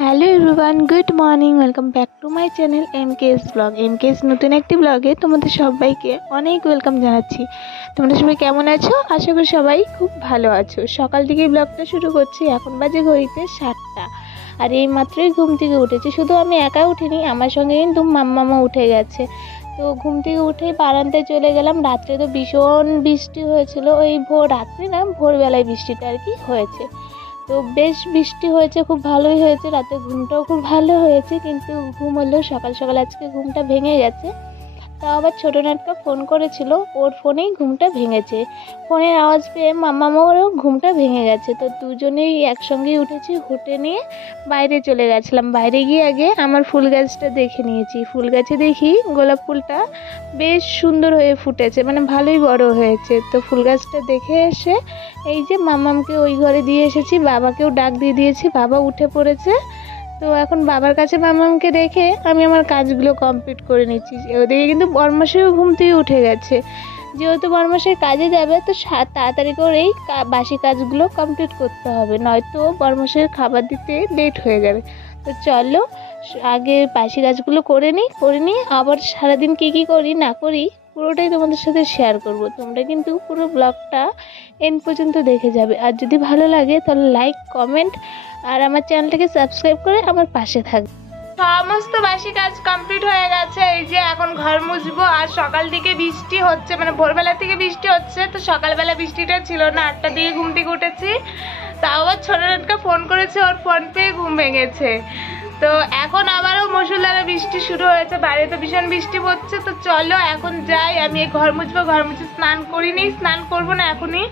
Hello everyone, good morning. Welcome back to my channel MKS blog. MKS নতুন একটি ব্লগে তোমাদের সবাইকে অনেক ওয়েলকাম জানাচ্ছি। তোমরা সবাই কেমন আছো? আশা করি সবাই খুব ভালো আছো। সকাল থেকে ব্লগটা শুরু করছি। এখন বাজে ঘড়িতে 7টা, আর এই মাত্রই ঘুম থেকে উঠেছি। শুধু আমি একা উঠিনি, আমার সঙ্গে কিন্তু মাম্মামও উঠে গেছে। তো ঘুম থেকে উঠে বারান্দায় চলে গেলাম। রাত্রে তো ভীষণ বৃষ্টি হয়েছিল, ওই রাত্রে না, ভোরবেলায় বৃষ্টিটা আর কি হয়েছে। তো বেশ বৃষ্টি হয়েছে, খুব ভালোই হয়েছে। রাতে ঘুমটাও খুব ভালো হয়েছে, কিন্তু ঘুম হলেও সকাল সকাল আজকে ঘুমটা ভেঙে গেছে। তাও আবার ছোটো নাটকা ফোন করেছিল, ওর ফোনেই ঘুমটা ভেঙেছে। ফোনের আওয়াজ পেয়ে মাম্মারও ঘুমটা ভেঙে গেছে। তো দুজনেই একসঙ্গেই উঠেছি, উঠে নিয়ে বাইরে চলে গেছিলাম। বাইরে গিয়ে আগে আমার ফুল গাছটা দেখে নিয়েছি। ফুল গাছে দেখি গোলাপ ফুলটা বেশ সুন্দর হয়ে ফুটেছে, মানে ভালোই বড় হয়েছে। তো ফুল গাছটা দেখে এসে এই যে মাম্মামকে ওই ঘরে দিয়ে এসেছি, বাবাকেও ডাক দিয়ে দিয়েছি, বাবা উঠে পড়েছে। তো এখন বাবার কাছে মাম্মামকে রেখে আমি আমার কাজগুলো কমপ্লিট করে নিচ্ছি। ওদিকে কিন্তু বরমাসেও ঘুম থেকে উঠে গেছে। যেহেতু বরমাসের কাজে যাবে, তো তাড়াতাড়ি করেই বাসি কাজগুলো কমপ্লিট করতে হবে, নয়তো বরমাসের খাবার দিতে লেট হয়ে যাবে। তো চলো আগে বাসি কাজগুলো করে নিই আবার সারাদিন কী করি না করি পুরোটাই তোমাদের সাথে শেয়ার করব। তোমরা কিন্তু পুরো ব্লগটা এন্ড পর্যন্ত দেখে যাবে। আর যদি ভালো লাগে তাহলে লাইক, কমেন্ট আর আমার চ্যানেলটাকে সাবস্ক্রাইব করে আমার পাশে থাকবে। সমস্ত বাসি কাজ কমপ্লিট হয়ে গেছে। এই যে এখন ঘর মুছবো। আর সকাল থেকে বৃষ্টি হচ্ছে, মানে ভোরবেলা থেকে বৃষ্টি হচ্ছে। তো সকালবেলা বৃষ্টিটা ছিল না, 8টার দিকে ঘুম থেকে উঠেছি। তাও আবার ছোটো নাটকা ফোন করেছে, ওর ফোন পেয়ে ঘুম ভেঙেছে। তো এখন আবারও মুষলধারে বৃষ্টি শুরু হয়েছে, বাইরে তো ভীষণ বৃষ্টি পড়ছে। তো চলো এখন যাই, আমি ঘর মুছবো। ঘর মুছে স্নান করিনি, স্নান করবো না এখনই।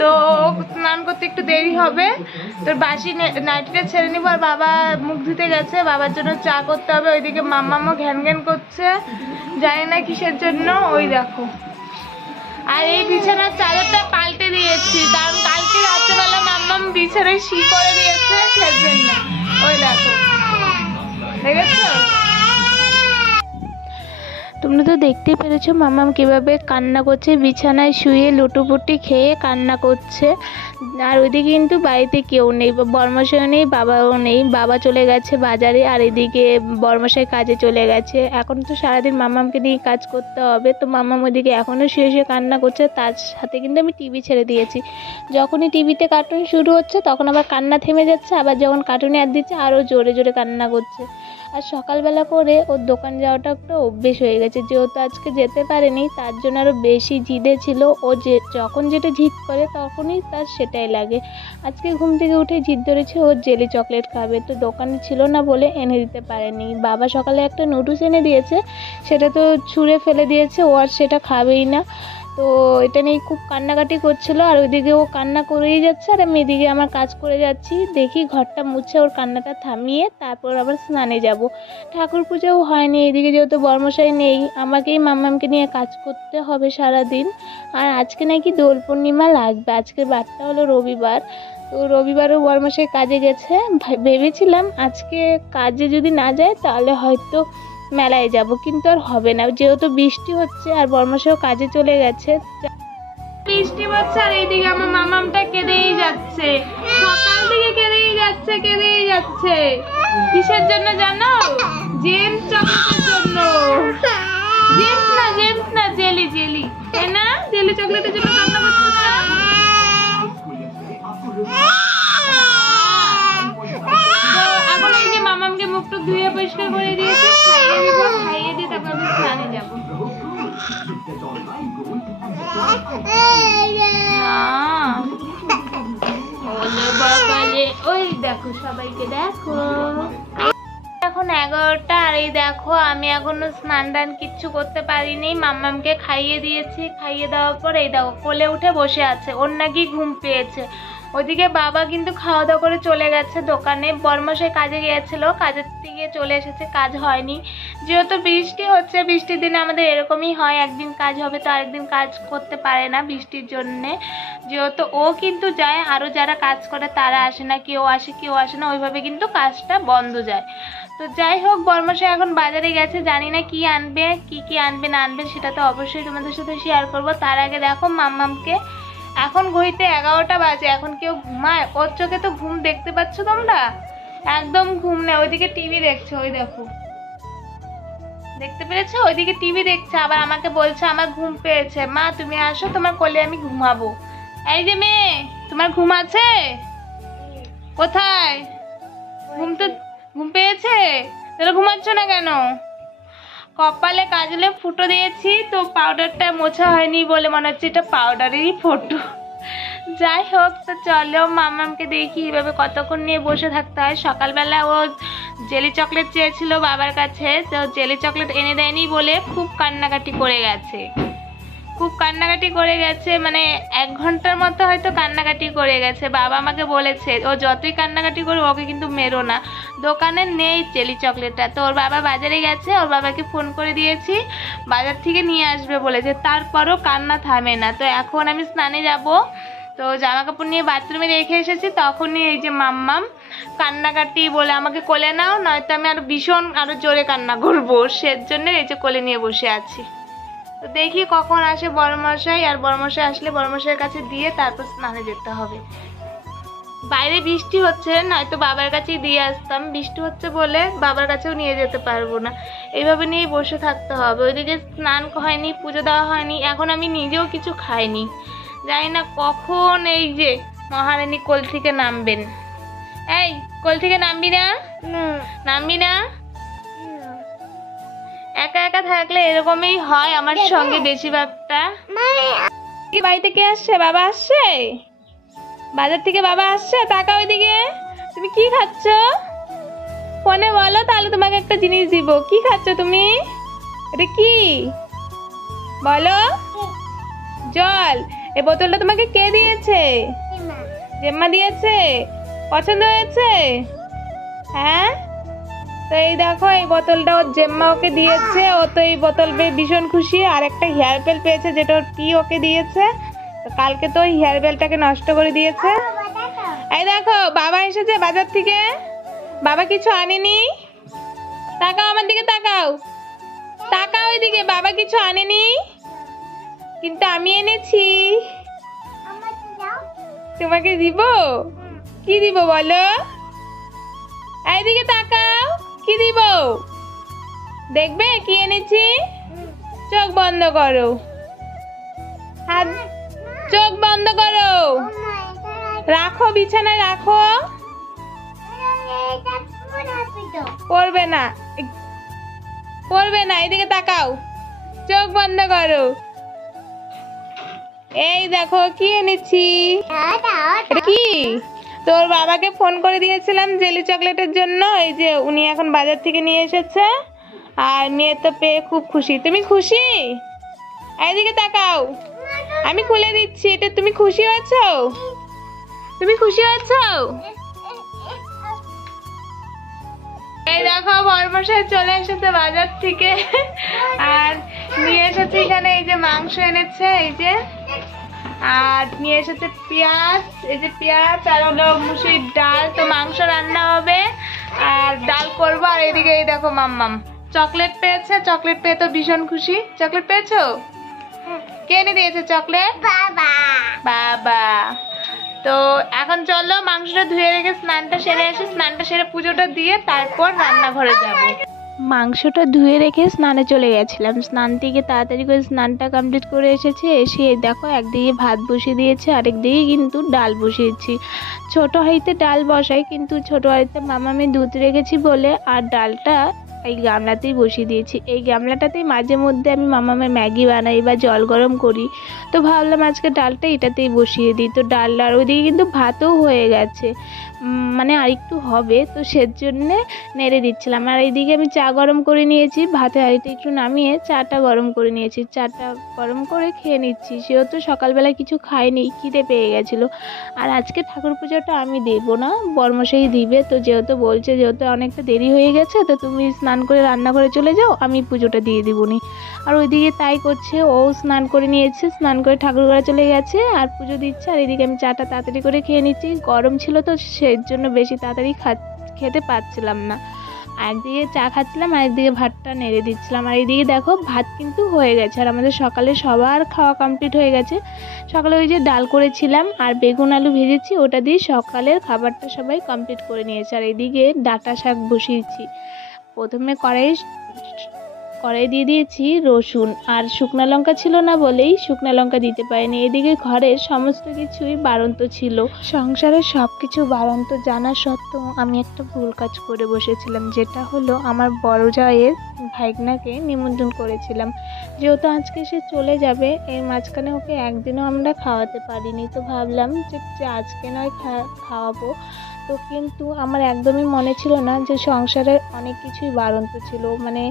তো স্নান করতে একটু দেরি হবে। তোর বাসি নাইটিটা ছেড়ে নিবো। আর বাবা মুখ ধুতে গেছে, বাবার জন্য চা করতে হবে। ওইদিকে মাম্মামও ঘ্যান ঘ্যান করছে, জানি না কিসের জন্য। ওই দেখো, আর এই বিছানার চাদরটা পাল্টে দিয়েছি, কারণ কালকে রাত্রেবেলা মাম্মাম বিছানায় শি করে দিয়েছে, সেজন্য। ওই দেখো, দেখেছো? তোমরা তো দেখতেই পেরেছো মাম্মাম কীভাবে কান্না করছে, বিছানায় শুয়ে লুটোপুটি খেয়ে কান্না করছে। আর ওইদিকে কিন্তু বাড়িতে কেউ নেই, বরমশাইও নেই, বাবাও নেই। বাবা চলে গেছে বাজারে, আর এদিকে বরমশাই কাজে চলে গেছে। এখন তো সারাদিন মাম্মামকে নিয়ে কাজ করতে হবে। তো মাম্মাম ওইদিকে এখনও শুয়ে শুয়ে কান্না করছে। তার সাথে কিন্তু আমি টিভি ছেড়ে দিয়েছি। যখনই টিভিতে কার্টুন শুরু হচ্ছে তখন আবার কান্না থেমে যাচ্ছে, আবার যখন কার্টুনে অ্যাড দিচ্ছে আরও জোরে জোরে কান্না করছে। আর সকালবেলা করে ওর দোকান যাওয়াটা একটা অভ্যেস হয়ে গেছে। যেহেতু আজকে যেতে পারেনি, তার জন্য আরও বেশি জিদে ছিল। ও যখন যেটা জিদ করে তখনই তার সেটাই লাগে। আজকে ঘুম থেকে উঠে জিদ ধরেছে ওর জেলি চকলেট খাবে। তো দোকানে ছিল না বলে এনে দিতে পারেনি। বাবা সকালে একটা নুডলস এনে দিয়েছে, সেটা তো ছুঁড়ে ফেলে দিয়েছে, ও আর সেটা খাবেই না। তো এটা নিয়ে খুব কান্নাকাটি করছিল। আর ওইদিকে ও কান্না করেই যাচ্ছে, আর আমি এদিকে আমার কাজ করে যাচ্ছি। দেখি ঘরটা মুছে ওর কান্নাটা থামিয়ে তারপর আবার স্নানে যাব। ঠাকুর পুজোও হয়নি, এদিকে যেহেতু বর্মশাই নেই, আমাকেই মাম্মামকে নিয়ে কাজ করতে হবে সারাদিন। আর আজকে নাকি দোল পূর্ণিমা লাগবে, আজকের বারটা হলো রবিবার। তো রবিবারও বর্মশাই কাজে গেছে। ভেবেছিলাম আজকে কাজে যদি না যায় তাহলে হয়তো মেলায় যাব, কিন্তু আর হবে না, যেহেতু বৃষ্টি হচ্ছে। আর বর্মশাইও কাজে চলে গেছে। বৃষ্টি পড়ছে, আর এইদিকে আমার মামামটা কেঁদেই যাচ্ছে, সকাল থেকে কেঁদেই যাচ্ছে। কিসের জন্য জানো? জেমস চকলেটের জন্য। জেমস না জেলি, তাই না? জেলি চকলেটের জন্য কান্না করছে। এখন এই যে মামামকে মুখটা ধুয়ে পরিষ্কার করে দিয়েছে, খাইয়ে দিয়ে তারপর আমি স্নানে যাবো। ওই দেখো, সবাইকে দেখো। এখন 11টা, আর এই দেখো আমি এখনো স্নান টান কিচ্ছু করতে পারিনি। মাম্মামকে খাইয়ে দিয়েছি, খাইয়ে দেওয়ার পর এই দেখো কোলে উঠে বসে আছে, ওর নাকি ঘুম পেয়েছে। ওইদিকে বাবা কিন্তু খাওয়া দাওয়া করে চলে গেছে দোকানে। বর্মশাই কাজে গিয়েছিল, কাজের থেকে চলে এসেছে, কাজ হয়নি। যেহেতু বৃষ্টি হচ্ছে, বৃষ্টির দিনে আমাদের এরকমই হয়, একদিন কাজ হবে তো আরেকদিন কাজ করতে পারে না বৃষ্টির জন্যে। যেহেতু ও কিন্তু যায়, আরও যারা কাজ করে তারা আসে না, কেউ আসে না, ওইভাবে কিন্তু কাজটা বন্ধ যায়। তো যাই হোক, বর্মশাই এখন বাজারে গেছে, জানি না কি আনবে, কি আনবে না আনবে সেটা তো অবশ্যই তোমাদের সাথে শেয়ার করবো। তার আগে দেখো মাম্মামকে এখন ঘড়িতে 11টা বাজে, এখন কেউ ঘুমায়? ওর চোখে তো ঘুম দেখতে পাচ্ছ তোমরা? একদম ঘুম নেই, ওইদিকে টিভি দেখছে। ওই দেখো, দেখতে পেরেছো? ওইদিকে টিভি দেখছে, আবার আমাকে বলছে আমার ঘুম পেয়েছে, মা তুমি আসো তোমার কোলে আমি ঘুমাবো। এই যে মেয়ে, তোমার ঘুম আছে? কোথায়? ঘুম পেয়েছে? তাহলে ঘুমাচ্ছ না কেন? কপালে কাজলে ফুটো দিয়েছি তো পাউডারটা মোছা হয়নি বলে মনে হচ্ছে এটা পাউডারেরই ফটো। যাই হোক, তো চলো মামামকে দেখি এভাবে কতক্ষণ নিয়ে বসে থাকতে হয়। সকালবেলা ও জেলি চকলেট চেয়েছিল বাবার কাছে, তো জেলি চকলেট এনে দেয়নি বলে খুব কান্নাকাটি করে গেছে। মানে 1 ঘন্টার মতো হয়তো কান্নাকাটি করে গেছে। বাবা আমাকে বলেছে ও যতই কান্নাকাটি করে ওকে কিন্তু মেরো না, দোকানে নেই জেলি চকলেটটা। তো ওর বাবা বাজারে গেছে, ওর বাবাকে ফোন করে দিয়েছি, বাজার থেকে নিয়ে আসবে বলেছে। তারপরও কান্না থামে না। তো এখন আমি স্নানে যাব, তো জামা কাপড় নিয়ে বাথরুমে রেখে এসেছি, তখনই এই যে মাম্মাম কান্নাকাটি বলে আমাকে কোলে নাও, নয়তো আমি আরো জোরে কান্না করবো। সেজন্য এই যে কোলে নিয়ে বসে আছি। তো দেখি কখন আসে বড়মশাই, আর বড়মশাই আসলে বড়মশাইয়ের কাছে দিয়ে তারপর স্নানে যেতে হবে। বাইরে বৃষ্টি হচ্ছে, নয়তো বাবার কাছেই দিয়ে আসতাম। বৃষ্টি হচ্ছে বলে বাবার কাছেও নিয়ে যেতে পারবো না, এইভাবে নিয়ে বসে থাকতে হবে। ওইদিকে স্নান হয়নি, পুজো দেওয়া হয়নি, এখন আমি নিজেও কিছু খাইনি। জানি না কখন এই যে মহারানী কোল থেকে নামবেন। এই কোল থেকে নামবি না? নামবি না? একা একা থাকলে এরকমই হয় আমার সঙ্গে বেশিরভাগটা। কি বাড়িতে কে আসছে? বাবা আসছে, বাজার থেকে বাবা আসছে। তাকাও ওইদিকে, তুমি কি খাচ্ছ? ফোনে বলো, তাহলে তোমাকে একটা জিনিস দিব। কি খাচ্ছ তুমি? এটা কি বলো? জল। এই বোতলটা তোমাকে কে দিয়েছে? জেম্মা দিয়েছে। পছন্দ হয়েছে? হ্যাঁ। তো এই দেখো, এই বোতলটা ওর জেম্মা ওকে দিয়েছে। ও তো এই বোতল পেয়ে ভীষণ খুশি। আর একটা হেয়ার বেল পেয়েছে যেটা ওর পি ওকে দিয়েছে। তো কালকে তো ওই হেয়ার বেলটাকে নষ্ট করে দিয়েছে। এই দেখো বাবা এসেছে বাজার থেকে, বাবা কিছু আনেনি। তাকাও আমার দিকে, তাকাও তাকাও ওইদিকে, বাবা কিছু আনেনি কিন্তু আমি এনেছি। তোমাকে দিব? কি দিব বলো? এইদিকে তাকাও, কি দিব দেখবে কি এনেছি? চোখ বন্ধ করো, হাত চোখ বন্ধ করো, রাখো বিছানায় রাখো। পড়বে না, পড়বে না। এদিকে তাকাও, চোখ বন্ধ করো। এই দেখো কি এনেছি। এটা কি? তোর বাবাকে ফোন করে দিয়েছিলাম জেলি চকলেটের জন্য, এই যে উনি এখন বাজার থেকে নিয়ে এসেছে। আর মেয়ে তো পেয়ে খুব খুশি। তুমি খুশি? এইদিকে তাকাও, আমি খুলে দিচ্ছি। এটা তুমি খুশি হয়েছো? তুমি খুশি হয়েছো? এই দেখো বড়মশাই চলে এসেছে বাজার থেকে, আর নিয়ে এসেছে এখানে এই যে মাংস এনেছে, এই যে, আর নিয়ে এসেছে পেঁয়াজ, এই যে পেঁয়াজ, আর হলো মুসুরির ডাল। তো মাংস রান্না হবে আর ডাল করবো। আর এদিকে এই দেখো মাম্মাম চকলেট পেয়েছে, চকলেট পেয়ে তো ভীষণ খুশি। চকলেট পেয়েছো? কে এনে দিয়েছে চকলেট? বাবা। বাবা। তো এখন চলো মাংসটা ধুয়ে রেখে স্নানটা সেরে আসি, স্নানটা সেরে পুজোটা দিয়ে তারপর রান্নাঘরে যাবো। মাংসটা ধুয়ে রেখে স্নানে চলে গেছিলাম। স্নান থেকে তাড়াতাড়ি করে স্নানটা কমপ্লিট করে এসেছে। এসে দেখো একদিকে ভাত বসিয়ে দিয়েছে, আরেকদিকে কিন্তু ডাল বসিয়েছি। ছোট হাঁড়িতে ডাল বসাই, কিন্তু ছোট হাঁড়িতে মামামে দুধ রেখেছি বলে আর ডালটা এই গামলাতেই বসিয়ে দিয়েছি। এই গামলাটাতেই মাঝে মধ্যে আমি মামামের ম্যাগি বানাই বা জল গরম করি। তো ভাবলাম আজকে ডালটা এটাতেই বসিয়ে দিই। তো ডাল, আর ওইদিকে কিন্তু ভাতও হয়ে গেছে, মানে আরেকটু হবে, তো সেজন্যে নেড়ে দিচ্ছিলাম। আর এইদিকে আমি চা গরম করে নিয়েছি, ভাতের হাঁড়িটা একটু নামিয়ে চাটা গরম করে নিয়েছি। চাটা গরম করে খেয়ে নিচ্ছি। সেহেতু সকালবেলা কিছু খাইনি, খিদে পেয়ে গেছিলো। আর আজকে ঠাকুর পুজোটা আমি দেবো না, বর্মশাই দিবে। তো যেহেতু বলছে যেহেতু অনেকটা দেরি হয়ে গেছে, তো তুমি স্নান করে রান্নাঘরে চলে যাও, আমি পুজোটা দিয়ে দিবনি। আর ওইদিকে তাই করছে, ও স্নান করে নিয়েছে, স্নান করে ঠাকুর ঘরে চলে গেছে আর পুজো দিচ্ছে। আর এদিকে আমি চাটা তাড়াতাড়ি করে খেয়ে নিচ্ছি। গরম ছিল তো সেই জন্য বেশি তাড়াতাড়ি খেতে পারছিলাম না। একদিকে চা খাচ্ছিলাম আর একদিকে ভাতটা নেড়ে দিচ্ছিলাম। আর এইদিকে দেখো ভাত কিন্তু হয়ে গেছে আর আমাদের সকালে সবার খাওয়া কমপ্লিট হয়ে গেছে। সকালে ওই যে ডাল করেছিলাম আর বেগুন আলু ভেজেছি, ওটা দিয়ে সকালের খাবারটা সবাই কমপ্লিট করে নিয়েছে। আর এইদিকে ডাঁটা শাক বসিয়েছি। প্রথমে কড়াই দিয়ে দিয়েছি রসুন, আর শুকনো লঙ্কা ছিল না বলেই শুকনো লঙ্কা দিতে পারিনি। এদিকে ঘরের সমস্ত কিছুই বাড়ন্ত ছিল, সংসারের সব কিছু বাড়ন্ত জানা সত্ত্বেও আমি একটা ভুল কাজ করে বসেছিলাম, যেটা হলো আমার বড় জায়ের ভাইগনাকে নিমন্ত্রণ করেছিলাম। যেহেতু আজকে সে চলে যাবে, এর মাঝখানে ওকে একদিনও আমরা খাওয়াতে পারিনি, তো ভাবলাম যে আজকে নয় খাওয়াবো। তো কিন্তু আমার একদমই মনে ছিল না যে সংসারের অনেক কিছুই বাড়ন্ত ছিল, মানে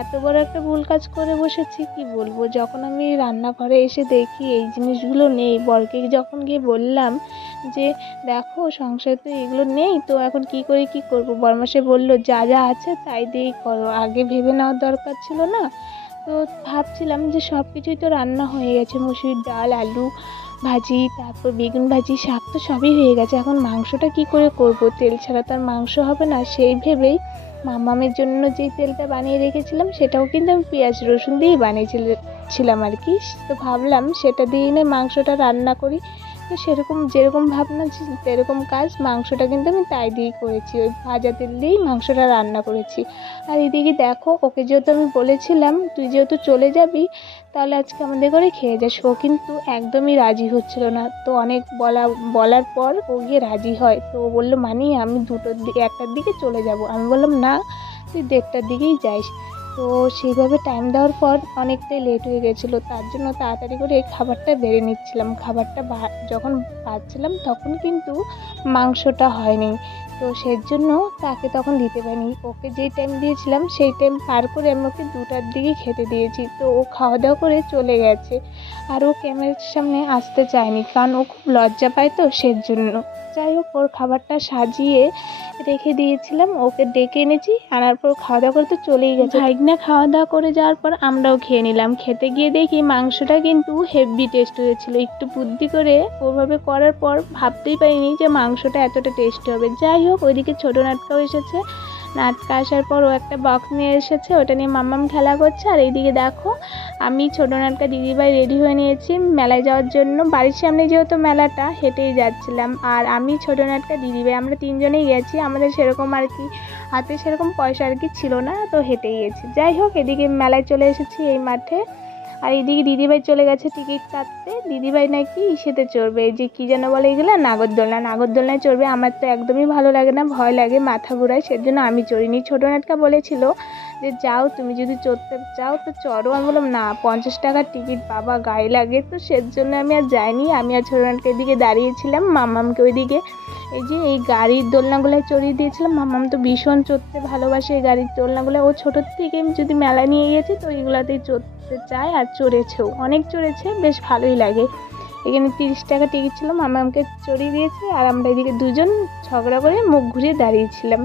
এত বড় একটা ভুল কাজ করে বসেছি কি বলবো। যখন আমি রান্নাঘরে এসে দেখি এই জিনিসগুলো নেই, বরকে যখন গিয়ে বললাম যে দেখো সংসারে তো এগুলো নেই, তো এখন কি করব, বরমাসে বলল যা যা আছে তাই দিয়েই করো, আগে ভেবে নেওয়ার দরকার ছিল না। তো ভাবছিলাম যে সব কিছুই তো রান্না হয়ে গেছে, মুসুরির ডাল, আলু ভাজি, তারপর বেগুন ভাজি, শাক তো সবই হয়ে গেছে, এখন মাংসটা কি করে করব, তেল ছাড়া তো আর মাংস হবে না। সেই ভেবেই মামামের জন্য যেই তেলটা বানিয়ে রেখেছিলাম সেটাও কিন্তু আমি পেঁয়াজ রসুন দিয়েই বানিয়েছিলাম আর কি। তো ভাবলাম সেটা দিয়ে এনে মাংসটা রান্না করি। তো যেরকম ভাবনা সেরকম কাজ, মাংসটা কিন্তু আমি তাই দিয়েই করেছি, ওই ভাজা তেল দিয়েই মাংসটা রান্না করেছি। আর এদিকে দেখো ওকে যেহেতু আমি বলেছিলাম তুই যেহেতু চলে যাবি তাহলে আজকে আমাদের ঘরে খেয়ে যাস, ও কিন্তু একদমই রাজি হচ্ছিল না। তো অনেক বলার পর ও গিয়ে রাজি হয়। তো ও বললো মানি আমি 1টার দিকে চলে যাব। আমি বললাম না, তুই 1টার দিকেই যাস। তো সেইভাবে টাইম দেওয়ার পর অনেকটাই লেট হয়ে গেছিলো, তার জন্য তাড়াতাড়ি করে খাবারটা বেড়ে নিচ্ছিলাম। খাবারটা যখন বাড়ছিলাম তখন কিন্তু মাংসটা হয়নি, তো সেজন্য তাকে তখন দিতে পারিনি। ওকে যেই টাইম দিয়েছিলাম সেই টাইম পার করে আমি ওকে 2টার দিকে খেতে দিয়েছি। তো ও খাওয়া দাওয়া করে চলে গেছে, আর ও ক্যামেরার সামনে আসতে চায়নি, কারণ ও খুব লজ্জা পায়, তো সেজন্য। যাই হোক, ওর খাবারটা সাজিয়ে রেখে দিয়েছিলাম, ওকে ডেকে এনেছি, আনার পর খাওয়া দাওয়া করে তো চলেই গেছে। ভাইগনা খাওয়া দাওয়া করে যাওয়ার পর আমরাও খেয়ে নিলাম। খেতে গিয়ে দেখি মাংসটা কিন্তু হেভি টেস্ট হয়েছিল। একটু বুদ্ধি করে ওভাবে করার পর ভাবতেই পারিনি যে মাংসটা এতটা টেস্টি হবে। যাই হোক, ওইদিকে ছোটো নাটকাও এসেছে। নাটকা আসার পর ও একটা বক্স নিয়ে এসেছে, ওটা নিয়ে মাম্মাম খেলা করছে। আর এইদিকে দেখো আমি ছোটো নাটকা দিদিভাই রেডি হয়ে নিয়েছি মেলায় যাওয়ার জন্য। বাড়ির সামনে যেহেতু মেলাটা, হেঁটেই যাচ্ছিলাম। আর আমি ছোটো নাটকা দিদিভাই আমরা 3জনেই গেছি, আমাদের সেরকম আর কি হাতে সেরকম পয়সা আর কি ছিল না, তো হেঁটেই গেছি। যাই হোক, এদিকে মেলায় চলে এসেছি এই মাঠে। আর এইদিকে দিদিভাই চলে গেছে টিকিট কাটতে। দিদিভাই নাকি ইসেতে চড়বে, এই যে কী যেন বলে এগুলো, নাগরদোলনায় চড়বে। আমার তো একদমই ভালো লাগে না, ভয় লাগে, মাথা ঘোরায়, সেজন্য আমি চড়িনি। ছোটো নাটকা বলেছিল যে যাও তুমি যদি চড়তে চাও তো চড়ো। আমি বললাম না, 50 টাকার টিকিট বাবা, গায়ে লাগে, তো সেজন্য আমি আর যাইনি। আমি আর ছোটো নাটকা এদিকে দাঁড়িয়েছিলাম, মাম্মামকে ওইদিকে এই যে এই গাড়ির দোলনাগুলোয় চড়িয়ে দিয়েছিলাম। মাম্মাম তো ভীষণ চড়তে ভালোবাসে এই গাড়ির দোলনাগুলো, ও ছোটোর থেকে যদি মেলা নিয়ে গেছি তো এইগুলোতেই চড়তে চায়, আর চড়েছেও, অনেক চড়েছে, বেশ ভালোই লাগে। এখানে 30 টাকা টিকিট ছিল, মাম্মামকে চড়িয়ে দিয়েছে, আর আমরা এদিকে দুজন ঝগড়া করে মুখ ঘুরিয়ে দাঁড়িয়েছিলাম।